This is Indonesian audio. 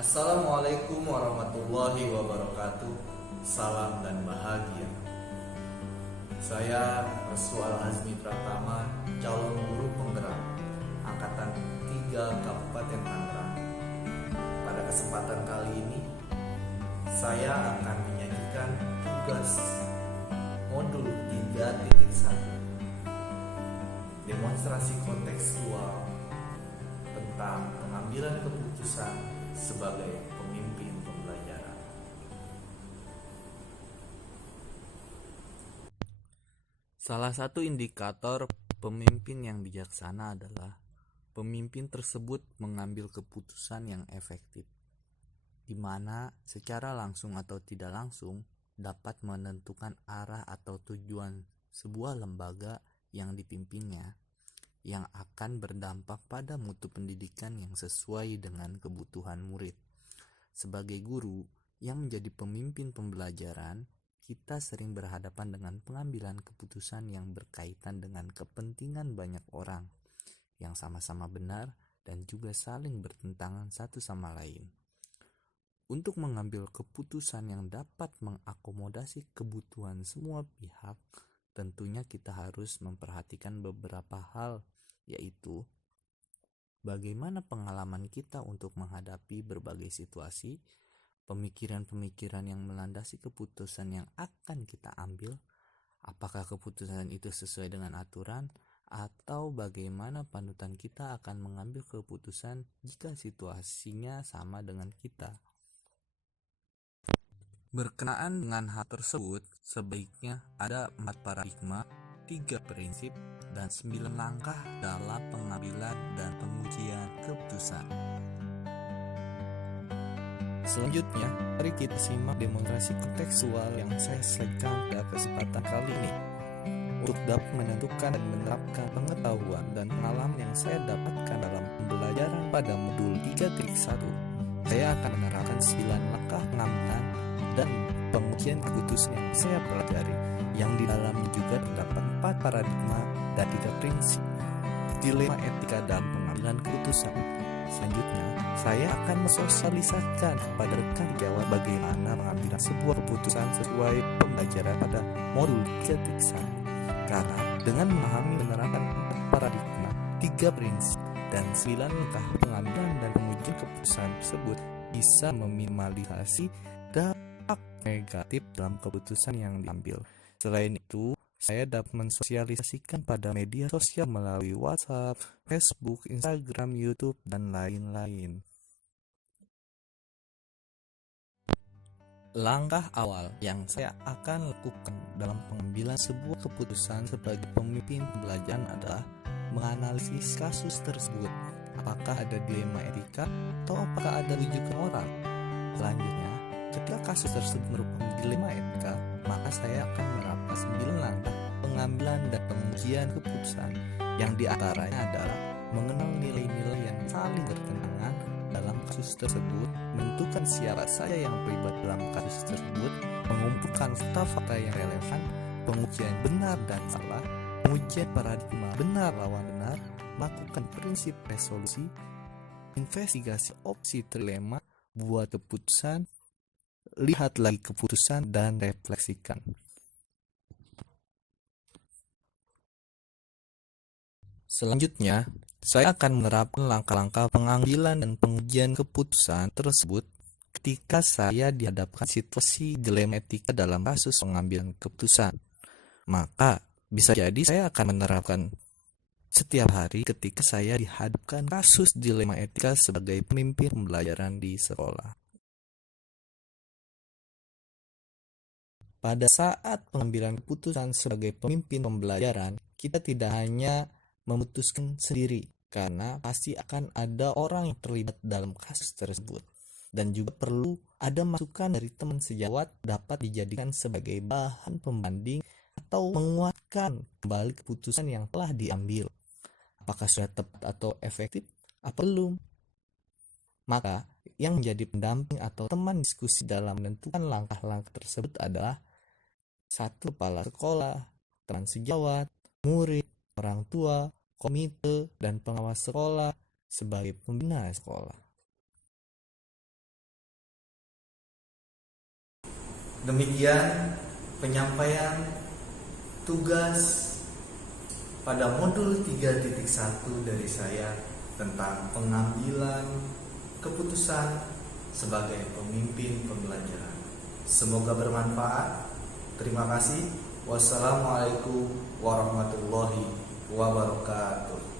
Assalamualaikum warahmatullahi wabarakatuh. Salam dan bahagia. Saya Restu Al-Hazmi Pratama, calon guru penggerak Angkatan 3 Kabupaten Tangerang. Pada kesempatan kali ini, saya akan menyajikan tugas modul 3.1 demonstrasi kontekstual tentang pengambilan keputusan sebagai pemimpin pembelajaran. Salah satu indikator pemimpin yang bijaksana adalah pemimpin tersebut mengambil keputusan yang efektif, di mana secara langsung atau tidak langsung dapat menentukan arah atau tujuan sebuah lembaga yang dipimpinnya, yang akan berdampak pada mutu pendidikan yang sesuai dengan kebutuhan murid. Sebagai guru yang menjadi pemimpin pembelajaran, kita sering berhadapan dengan pengambilan keputusan yang berkaitan dengan kepentingan banyak orang, yang sama-sama benar dan juga saling bertentangan satu sama lain. Untuk mengambil keputusan yang dapat mengakomodasi kebutuhan semua pihak, tentunya kita harus memperhatikan beberapa hal, yaitu bagaimana pengalaman kita untuk menghadapi berbagai situasi, pemikiran-pemikiran yang melandasi keputusan yang akan kita ambil, apakah keputusan itu sesuai dengan aturan, atau bagaimana panutan kita akan mengambil keputusan jika situasinya sama dengan kita. Berkenaan dengan hal tersebut, sebaiknya ada 4 paradigma, 3 prinsip, dan 9 langkah dalam pengambilan dan pengujian keputusan. Selanjutnya, mari kita simak demonstrasi kontekstual yang saya sajikan pada kesempatan kali ini. Untuk dapat menentukan dan menerapkan pengetahuan dan pengalaman yang saya dapatkan dalam pembelajaran pada modul 3.1, saya akan menerapkan 9 langkah pengambilan dan pengujian keputusan yang saya pelajari, yang di dalamnya juga terdapat 4 paradigma dan 3 prinsip. Dilema etika dalam pengambilan keputusan. Selanjutnya, saya akan mensosialisasikan kepada rekan sejawat bagaimana mengambil sebuah keputusan sesuai pembelajaran pada modul 3.1. Karena dengan memahami menerapkan 4 paradigma, 3 prinsip, dan 9 langkah pengambilan dan pengujian keputusan tersebut bisa meminimalisasi dampak negatif dalam keputusan yang diambil. Selain itu, saya dapat mensosialisasikan pada media sosial melalui WhatsApp, Facebook, Instagram, YouTube, dan lain-lain. Langkah awal yang saya akan lakukan dalam pengambilan sebuah keputusan sebagai pemimpin pembelajaran adalah menganalisis kasus tersebut. Apakah ada dilema etika atau apakah ada rujukan orang? Selanjutnya, ketika kasus tersebut merupakan dilema etika, maka saya akan menerapkan 9 langkah pengambilan dan pengujian keputusan, yang diantaranya adalah mengenal nilai-nilai yang saling bertentangan dalam kasus tersebut, menentukan siapa saja yang terlibat dalam kasus tersebut, mengumpulkan fakta-fakta yang relevan, pengujian benar dan salah, pengujian paradigma benar lawan benar, melakukan prinsip resolusi, investigasi opsi trilema, buat keputusan, lihat lagi keputusan, dan refleksikan. Selanjutnya, saya akan menerapkan langkah-langkah pengambilan dan pengujian keputusan tersebut ketika saya dihadapkan situasi dilema etika dalam kasus pengambilan keputusan. Maka, bisa jadi saya akan menerapkan setiap hari ketika saya dihadapkan kasus dilema etika sebagai pemimpin pembelajaran di sekolah. Pada saat pengambilan keputusan sebagai pemimpin pembelajaran, kita tidak hanya memutuskan sendiri, karena pasti akan ada orang yang terlibat dalam kasus tersebut, dan juga perlu ada masukan dari teman sejawat dapat dijadikan sebagai bahan pembanding atau menguatkan kembali keputusan yang telah diambil. Apakah sudah tepat atau efektif atau belum? Maka yang menjadi pendamping atau teman diskusi dalam menentukan langkah-langkah tersebut adalah 1. Kepala sekolah, teman sejawat, murid, orang tua, komite, dan pengawas sekolah sebagai pembina sekolah. Demikian penyampaian tugas pada modul 3.1 dari saya tentang pengambilan keputusan sebagai pemimpin pembelajaran. Semoga bermanfaat. Terima kasih. Wassalamualaikum warahmatullahi wabarakatuh.